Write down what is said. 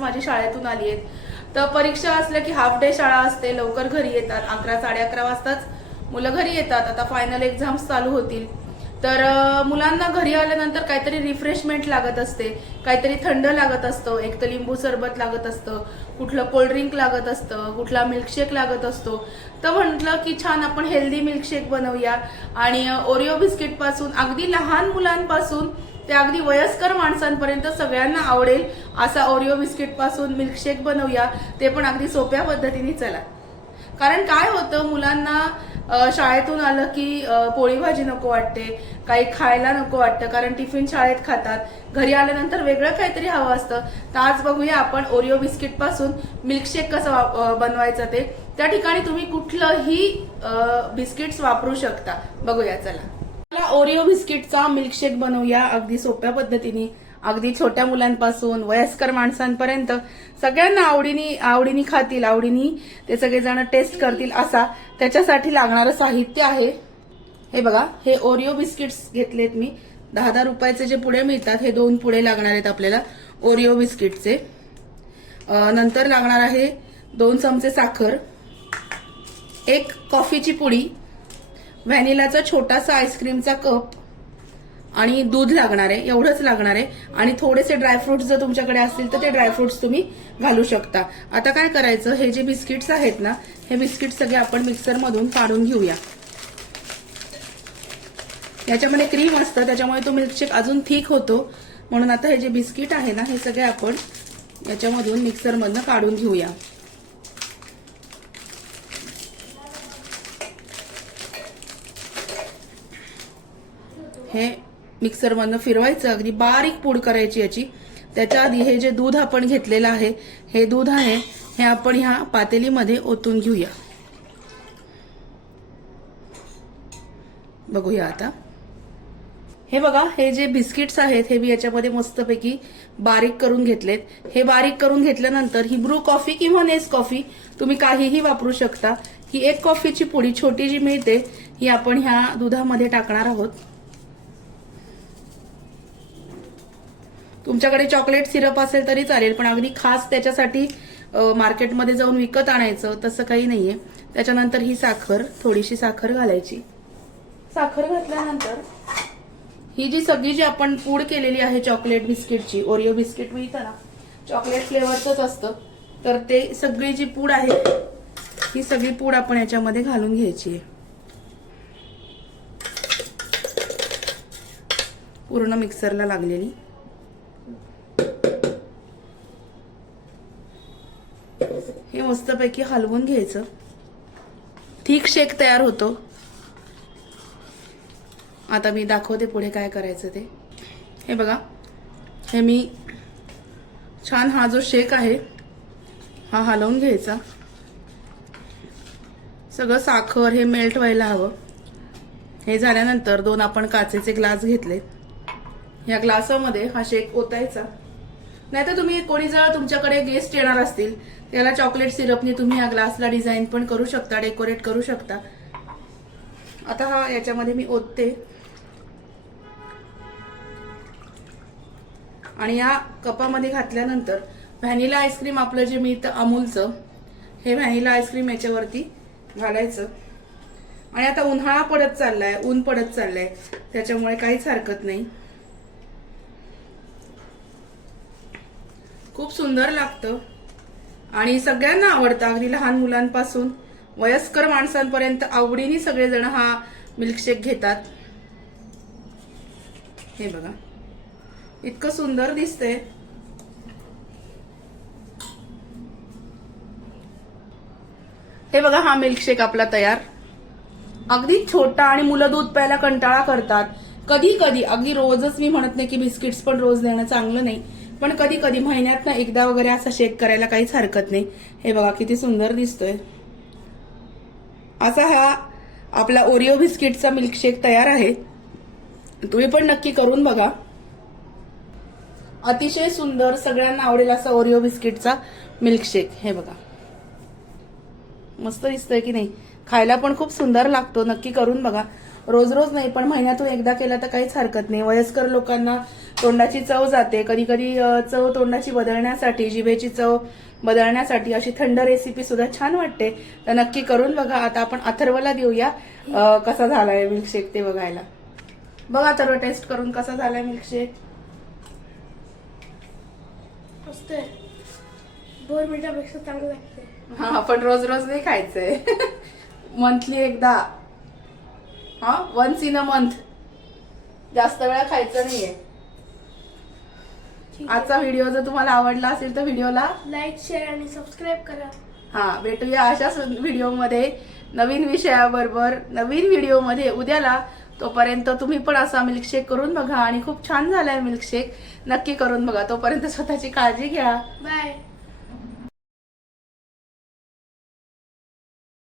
माझी शाळेतून आली आहेत. तर परीक्षा असल्या की हाफ डे शाळा असते लवकर घरी येतात. अकरा साडे अकरा वाजताच मुलं घरी येतात. आता फायनल एक्झाम्स चालू होतील. तर मुलांना घरी आल्यानंतर काहीतरी रिफ्रेशमेंट लागत असते. काहीतरी थंड लागत असतं. एक तर लिंबू सरबत लागत असतं. कुठलं कोल्ड्रिंक लागत असतं. कुठला मिल्कशेक लागत असतो. तर म्हटलं की छान आपण हेल्दी मिल्कशेक बनवूया. आणि ओरिओ बिस्किटपासून अगदी लहान मुलांपासून ते अगदी वयस्कर माणसांपर्यंत सगळ्यांना आवडेल असा ओरिओ बिस्किटपासून मिल्कशेक बनवूया ते पण अगदी सोप्या पद्धतीने चला. कारण काय होतं मुलांना शाळेतून आलं की पोळी भाजी नको वाटते काही खायला नको वाटतं कारण टिफिन शाळेत खातात. घरी आल्यानंतर वेगळं काहीतरी हवं असतं. तर आज बघूया आपण ओरिओ बिस्किटपासून मिल्कशेक कसं बनवायचं ते. त्या ठिकाणी तुम्ही कुठलंही बिस्किट्स वापरू शकता. बघूया चला. ओरिओ बिस्किटचा मिल्कशेक बनवूया. अगदी सोप्या पद्धतीने. अगदी छोट्या मुलांपासून वयस्कर माणसांपर्यंत. सगळ्यांना आवडीनी आवडीनी खातील आवडीनी ते सगळेजण टेस्ट करतील असा त्याच्यासाठी लागणारं साहित्य आहे. हे बघा हे ओरिओ बिस्किट्स घेतलेत मी. दहा दहा रुपयाचे जे पुढे मिळतात हे दोन पुढे लागणार आहेत आपल्याला ओरिओ बिस्किटचे. नंतर लागणार आहे दोन चमचे साखर एक कॉफीची पुडी व्हॅनिलाचा छोटासा आईस्क्रीमचा कप आणि दूध लागणार आहे एवढंच लागणार आहे. आणि थोडेसे ड्रायफ्रुट्स जर तुमच्याकडे असतील तर ते ड्रायफ्रुट्स तुम्ही घालू शकता. आता काय करायचं हे जे बिस्किट्स आहेत ना हे बिस्किट सगळे आपण मिक्सरमधून काढून घेऊया. याच्यामध्ये क्रीम असतं त्याच्यामुळे तो मिल्कशेक अजून थिक होतो. म्हणून आता हे जे बिस्किट आहे ना हे सगळे आपण याच्यामधून मिक्सरमधनं काढून घेऊया. हे मिक्सरमधनं फिरवायचं अगदी बारीक पूड करायची याची. त्याच्या आधी हे जे दूध आपण घेतलेलं आहे हे दूध आहे हे आपण ह्या पातेलीमध्ये ओतून घेऊया. बघूया आता. हे बघा हे जे बिस्किट्स आहेत हे मी याच्यामध्ये मस्तपैकी बारीक करून घेतलेत. हे बारीक करून घेतल्यानंतर ही ब्रू कॉफी किंवा नेस कॉफी तुम्ही काहीही वापरू शकता. ही एक कॉफीची पुडी छोटी जी मिळते ही आपण ह्या दुधामध्ये टाकणार आहोत. तुमच्याकडे चॉकलेट सिरप असेल तरी चालेल पण अगदी खास त्याच्यासाठी मार्केटमध्ये जाऊन विकत आणायचं तसं काही नाहीये. त्याच्यानंतर ही साखर थोडीशी साखर घालायची. साखर घातल्यानंतर ही जी सगळी जी आपण पूड केलेली आहे चॉकलेट बिस्किटची ओरिओ बिस्किट मिळतं ना चॉकलेट फ्लेवरचंच असतं. तर ते सगळी जी पूड आहे ही सगळी पूड आपण याच्यामध्ये घालून घ्यायची आहे. पूर्ण मिक्सरला लागलेली. मस्तपैकी हलवून घ्यायचं. ठीक शेक तयार होतो. आता मी दाखवते पुढे काय करायचं ते. हे बघा. हे मी छान हा जो शेक आहे हा हलवून घ्यायचा. सगळं साखर हे मेल्ट व्हायला हवं. हे झाल्यानंतर दोन आपण काचेचे ग्लास घेतले या ग्लासामध्ये हा शेक ओतायचा. नाहीतर तुम्ही कोणी जर तुमच्याकडे गेस्ट येणार असतील. त्याला चॉकलेट सिरपने तुम्ही या ग्लासला डिझाईन पण करू शकता डेकोरेट करू शकता. आता हा याच्यामध्ये मी ओतते. आणि या कपामध्ये घातल्यानंतर व्हॅनिला आईस्क्रीम आपलं जे मिळतं अमूलचं हे व्हॅनिला आईस्क्रीम याच्यावरती घालायचं. आणि आता उन्हाळा पडत चाललाय ऊन पडत चाललंय. त्याच्यामुळे काहीच हरकत नाही. खूप सुंदर लागतं. आणि सगळ्यांना आवडतं. अगदी लहान मुलांपासून वयस्कर माणसांपर्यंत आवडीने सगळेजण हा मिल्कशेक घेतात. हे बघा. इतकं सुंदर दिसतंय. हे बघा हा मिल्कशेक आपला तयार. अगदी छोटा आणि मुलं दूध प्यायला कंटाळा करतात. कधी कधी अगदी रोजच मी म्हणत नाही की बिस्किट्स पण रोज देणं चांगलं नाही. पण कधी कधी महिन्यात ना एकदा वगैरे असा शेक करायला काहीच हरकत नाही. हे बघा किती सुंदर दिसतोय. असा हा आपला ओरिओ बिस्किटचा मिल्कशेक तयार आहे. तुम्ही पण नक्की करून बघा. अतिशय सुंदर सगळ्यांना आवडेल असा ओरिओ बिस्किटचा मिल्कशेक हे बघा. मस्त दिसतोय की नाही? खायला पण खूप सुंदर लागतो. नक्की करून बघा. रोज रोज नाही पण महिन्यातून एकदा केला तर काहीच हरकत नाही. वयस्कर लोकांना तोंडाची चव जाते. कधी कधी चव तोंडाची बदलण्यासाठी जिभेची चव बदलण्यासाठी अशी थंड रेसिपी सुद्धा छान वाटते. तर नक्की करून बघा. आता आपण अथर्वला देऊया. कसा झालाय मिल्कशेक ते बघायला. बघा अथर्व टेस्ट करून कसा झालाय मिल्कशेक बोर मिठापेक्षा चांगलं लागते हा पण रोज रोज नाही खायचंय. मंथली एकदा. हा वन्स इन अ मंथ जास्त वेळा खायचं नाहीये. आजचा व्हिडिओ जर तुम्हाला आवडला असेल तर व्हिडिओला लाईक शेअर आणि सबस्क्राईब करा. हा भेटूया अशाच व्हिडिओमध्ये नवीन विषयाबरोबर नवीन व्हिडिओमध्ये उद्याला तोपर्यंत तुम्ही पण असा मिल्कशेक करून बघा. आणि खूप छान झालाय मिल्कशेक नक्की करून बघा. तोपर्यंत स्वतःची काळजी घ्या. बाय